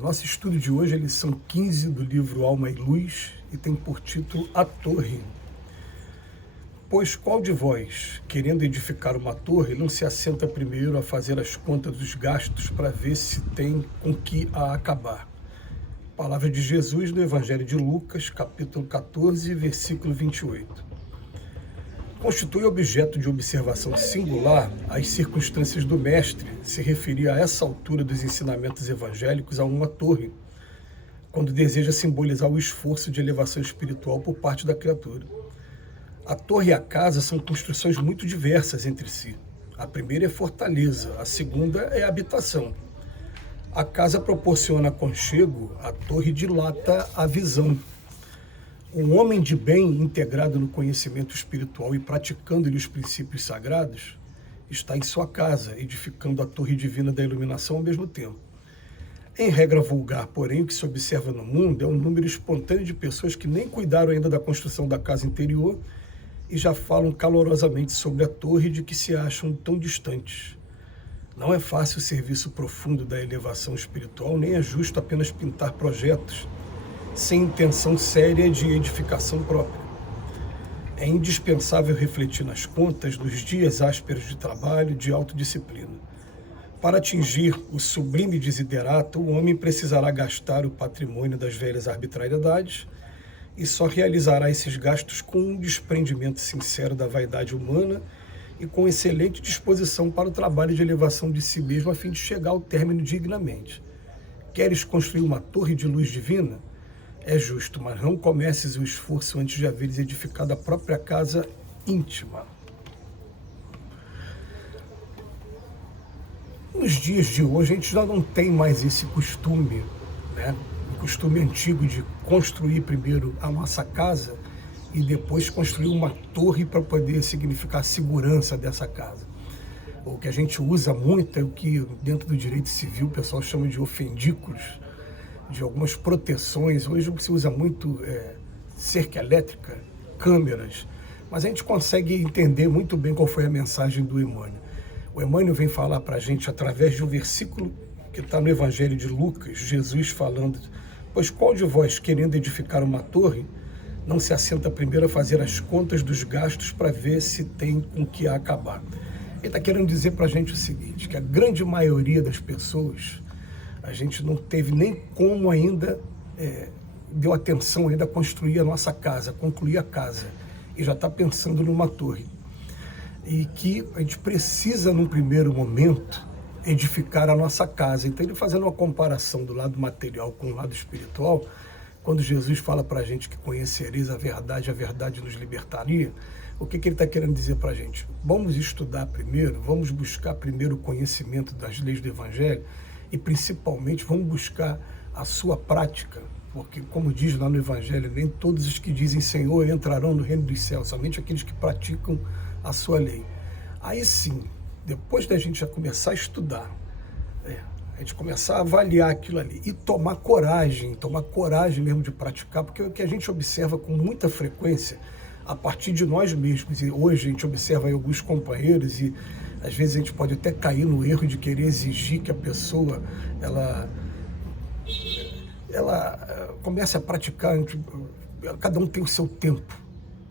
Nosso estudo de hoje é a lição 15 do livro Alma e Luz e tem por título A Torre. Pois qual de vós, querendo edificar uma torre, não se assenta primeiro a fazer as contas dos gastos para ver se tem com que a acabar? Palavra de Jesus no Evangelho de Lucas, capítulo 14, versículo 28. Constitui objeto de observação singular as circunstâncias do mestre se referir a essa altura dos ensinamentos evangélicos a uma torre, quando deseja simbolizar o esforço de elevação espiritual por parte da criatura. A torre e a casa são construções muito diversas entre si. A primeira é fortaleza, a segunda é habitação. A casa proporciona aconchego, a torre dilata a visão. Um homem de bem, integrado no conhecimento espiritual e praticando-lhe os princípios sagrados, está em sua casa, edificando a torre divina da iluminação ao mesmo tempo. Em regra vulgar, porém, o que se observa no mundo é um número espontâneo de pessoas que nem cuidaram ainda da construção da casa interior e já falam calorosamente sobre a torre de que se acham tão distantes. Não é fácil o serviço profundo da elevação espiritual, nem é justo apenas pintar projetos sem intenção séria de edificação própria. É indispensável refletir nas contas nos dias ásperos de trabalho, de autodisciplina. Para atingir o sublime desiderato, o homem precisará gastar o patrimônio das velhas arbitrariedades e só realizará esses gastos com um desprendimento sincero da vaidade humana e com excelente disposição para o trabalho de elevação de si mesmo a fim de chegar ao término dignamente. Queres construir uma torre de luz divina? É justo, mas não comeces o esforço antes de haveres edificado a própria casa íntima. Nos dias de hoje, a gente já não tem mais esse costume, né? O costume antigo de construir primeiro a nossa casa e depois construir uma torre para poder significar a segurança dessa casa. O que a gente usa muito é o que dentro do direito civil o pessoal chama de ofendículos, de algumas proteções. Hoje se usa muito cerca elétrica, câmeras, mas a gente consegue entender muito bem qual foi a mensagem do Emmanuel. O Emmanuel vem falar para a gente através de um versículo que está no Evangelho de Lucas, Jesus falando: pois qual de vós, querendo edificar uma torre, não se assenta primeiro a fazer as contas dos gastos para ver se tem com que a acabar? Ele está querendo dizer para a gente o seguinte, que a grande maioria das pessoas, a gente não teve nem como ainda, deu atenção ainda a construir a nossa casa, concluir a casa, e já está pensando numa torre. E que a gente precisa, num primeiro momento, edificar a nossa casa. Então, ele fazendo uma comparação do lado material com o lado espiritual, quando Jesus fala para a gente que conhecereis a verdade nos libertaria, o que ele está querendo dizer para a gente? Vamos estudar primeiro, vamos buscar primeiro o conhecimento das leis do Evangelho, e principalmente vamos buscar a sua prática, porque como diz lá no Evangelho, nem todos os que dizem Senhor entrarão no reino dos céus, somente aqueles que praticam a sua lei. Aí sim, depois da gente já começar a estudar, a gente começar a avaliar aquilo ali e tomar coragem mesmo de praticar, porque o que a gente observa com muita frequência, a partir de nós mesmos, e hoje a gente observa aí alguns companheiros e às vezes a gente pode até cair no erro de querer exigir que a pessoa, ela comece a praticar, cada um tem o seu tempo,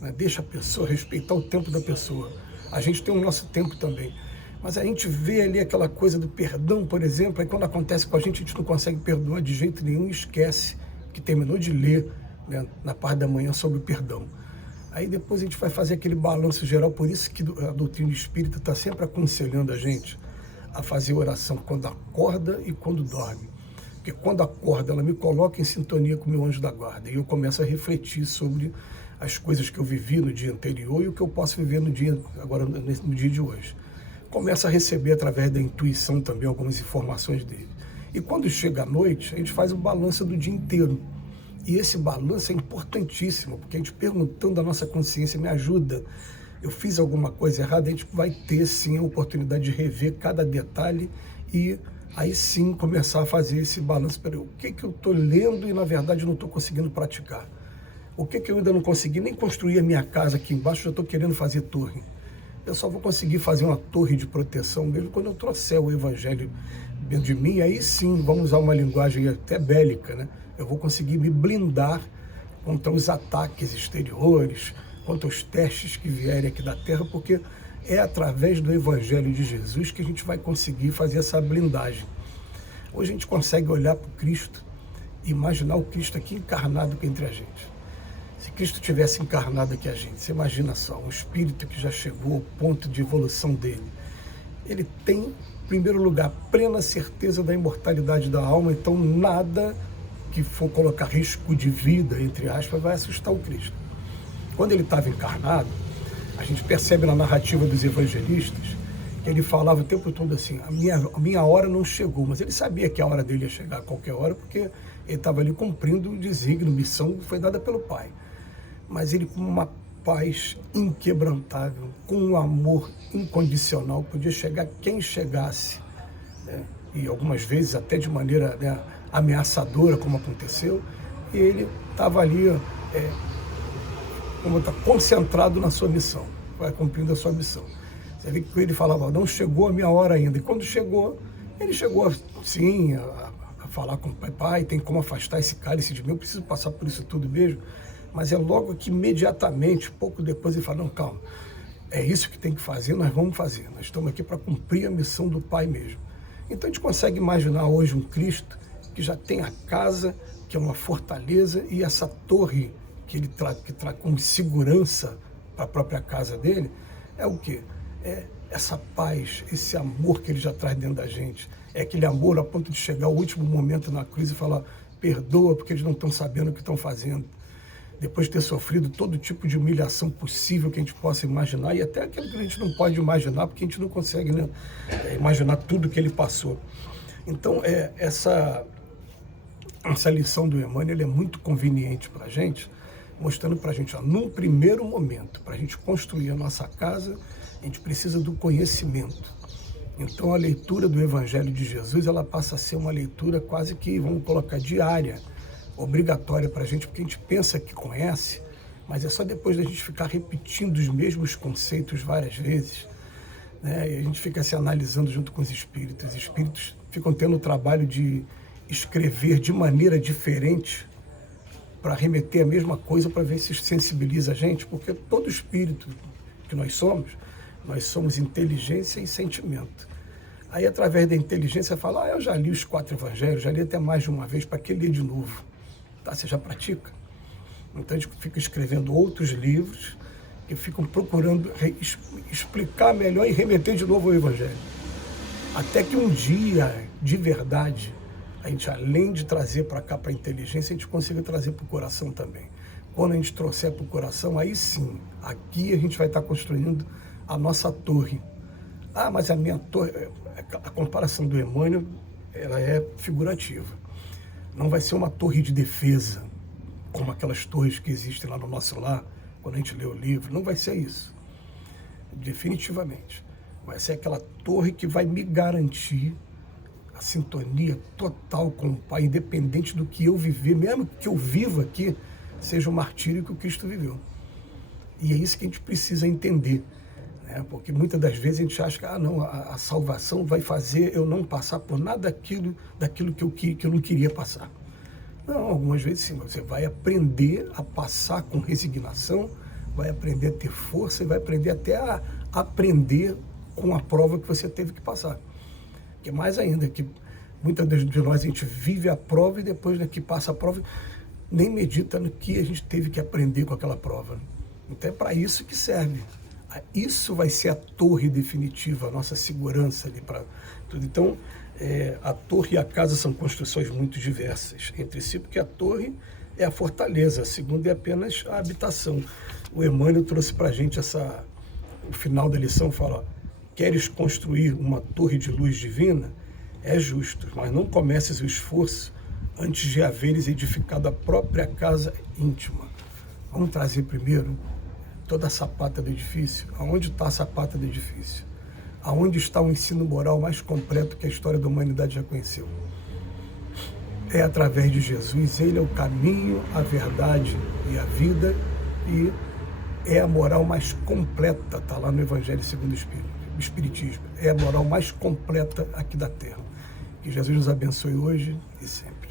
né? Deixa a pessoa respeitar o tempo da pessoa. A gente tem o nosso tempo também. Mas a gente vê ali aquela coisa do perdão, por exemplo, aí quando acontece com a gente não consegue perdoar de jeito nenhum e esquece que terminou de ler, né, na parte da manhã sobre o perdão. Aí depois a gente vai fazer aquele balanço geral, por isso que a doutrina espírita está sempre aconselhando a gente a fazer oração quando acorda e quando dorme. Porque quando acorda, ela me coloca em sintonia com o meu anjo da guarda, e eu começo a refletir sobre as coisas que eu vivi no dia anterior e o que eu posso viver no dia de hoje. Começa a receber através da intuição também algumas informações dele. E quando chega a noite, a gente faz o balanço do dia inteiro. E esse balanço é importantíssimo, porque a gente perguntando à nossa consciência, me ajuda, eu fiz alguma coisa errada, a gente vai ter sim a oportunidade de rever cada detalhe e aí sim começar a fazer esse balanço. O que eu estou lendo e na verdade não estou conseguindo praticar? O que eu ainda não consegui nem construir a minha casa aqui embaixo, já estou querendo fazer torre? Eu só vou conseguir fazer uma torre de proteção mesmo quando eu trouxer o evangelho dentro de mim. Aí sim, vamos usar uma linguagem até bélica, né? Eu vou conseguir me blindar contra os ataques exteriores, contra os testes que vierem aqui da terra, porque é através do evangelho de Jesus que a gente vai conseguir fazer essa blindagem. Hoje a gente consegue olhar para o Cristo e imaginar o Cristo aqui encarnado entre a gente. Se Cristo tivesse encarnado aqui a gente, você imagina só, um espírito que já chegou ao ponto de evolução dele. Ele tem, em primeiro lugar, plena certeza da imortalidade da alma, então nada que for colocar risco de vida, entre aspas, vai assustar o Cristo. Quando ele estava encarnado, a gente percebe na narrativa dos evangelistas que ele falava o tempo todo assim, a minha hora não chegou, mas ele sabia que a hora dele ia chegar a qualquer hora, porque ele estava ali cumprindo o desígnio, missão que foi dada pelo Pai. Mas ele, com uma paz inquebrantável, com um amor incondicional, podia chegar quem chegasse, né? E algumas vezes até de maneira, né, ameaçadora, como aconteceu, e ele estava ali, concentrado na sua missão, vai cumprindo a sua missão. Você vê que ele falava, não chegou a minha hora ainda, e quando chegou, ele chegou sim a falar com o pai, tem como afastar esse cálice de mim, eu preciso passar por isso tudo mesmo. Mas é logo que imediatamente, pouco depois, ele fala, não, calma, é isso que tem que fazer, nós vamos fazer. Nós estamos aqui para cumprir a missão do Pai mesmo. Então a gente consegue imaginar hoje um Cristo que já tem a casa, que é uma fortaleza, e essa torre que ele traz como segurança para a própria casa dele, é o quê? É essa paz, esse amor que ele já traz dentro da gente. É aquele amor a ponto de chegar ao último momento na cruz e falar, perdoa porque eles não estão sabendo o que estão fazendo. Depois de ter sofrido todo tipo de humilhação possível que a gente possa imaginar, e até aquilo que a gente não pode imaginar, porque a gente não consegue, né, imaginar tudo que ele passou. Então, essa lição do Emmanuel é muito conveniente para a gente, mostrando para a gente, num primeiro momento, para a gente construir a nossa casa, a gente precisa do conhecimento. Então, a leitura do Evangelho de Jesus, ela passa a ser uma leitura quase que, vamos colocar, diária, obrigatória para a gente, porque a gente pensa que conhece, mas é só depois da gente ficar repetindo os mesmos conceitos várias vezes, né? E a gente fica se analisando junto com os espíritos. Os espíritos ficam tendo o trabalho de escrever de maneira diferente para remeter a mesma coisa, para ver se sensibiliza a gente, porque todo espírito que nós somos inteligência e sentimento. Aí, através da inteligência, fala, eu já li os 4 evangelhos, já li até mais de uma vez, para que ler de novo? Tá, você já pratica? Então a gente fica escrevendo outros livros que ficam procurando explicar melhor e remeter de novo ao Evangelho. Até que um dia, de verdade, a gente, além de trazer para cá, para a inteligência, a gente consiga trazer para o coração também. Quando a gente trouxer para o coração, aí sim, aqui a gente vai estar construindo a nossa torre. Ah, mas a minha torre, a comparação do Emmanuel, ela é figurativa. Não vai ser uma torre de defesa, como aquelas torres que existem lá no nosso lar, quando a gente lê o livro. Não vai ser isso. Definitivamente. Vai ser aquela torre que vai me garantir a sintonia total com o Pai, independente do que eu viver, mesmo que eu viva aqui, seja o martírio que o Cristo viveu. E é isso que a gente precisa entender, né? Porque muitas das vezes a gente acha que a salvação vai fazer eu não passar por nada daquilo que eu não queria passar. Não, algumas vezes sim, você vai aprender a passar com resignação, vai aprender a ter força e vai aprender até a aprender com a prova que você teve que passar. Que mais ainda, que muitas de nós a gente vive a prova e depois que passa a prova, nem medita no que a gente teve que aprender com aquela prova. Então é para isso que serve. Isso vai ser a torre definitiva, a nossa segurança ali para tudo. Então, a torre e a casa são construções muito diversas entre si, porque a torre é a fortaleza, a segunda é apenas a habitação. O Emmanuel trouxe para a gente o final da lição, fala, queres construir uma torre de luz divina? É justo, mas não comeces o esforço antes de haveres edificado a própria casa íntima. Vamos trazer primeiro toda a sapata do edifício. Aonde está a sapata do edifício? Aonde está o ensino moral mais completo que a história da humanidade já conheceu? É através de Jesus. Ele é o caminho, a verdade e a vida. E é a moral mais completa, está lá no Evangelho segundo o Espiritismo, é a moral mais completa aqui da Terra. Que Jesus nos abençoe hoje e sempre.